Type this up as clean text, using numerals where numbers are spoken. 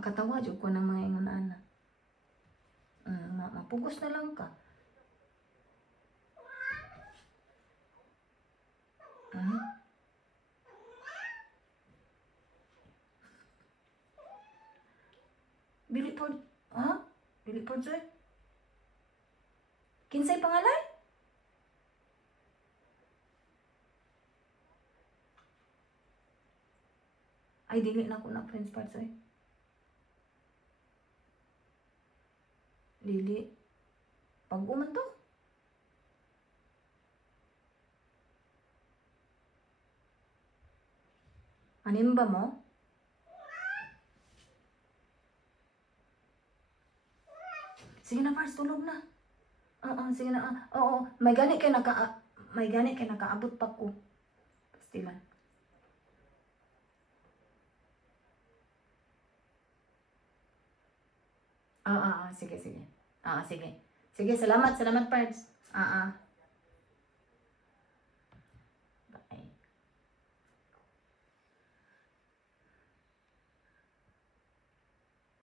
Makatawa jud ko ng mga ingon ana. Mapugos na lang ka. Dili po, ha? Dili po, Joy? Kinsay pangalan? Ay, dili na ako na friends part, Joy. Dili. Pag-uman to. Animba mo? Sige na, Pars, tulog na. Oo, sige na. Oo, may gani kay nakaabot pa ko. Pastilan. Sige, sige. Sige. Sige, salamat, Pards.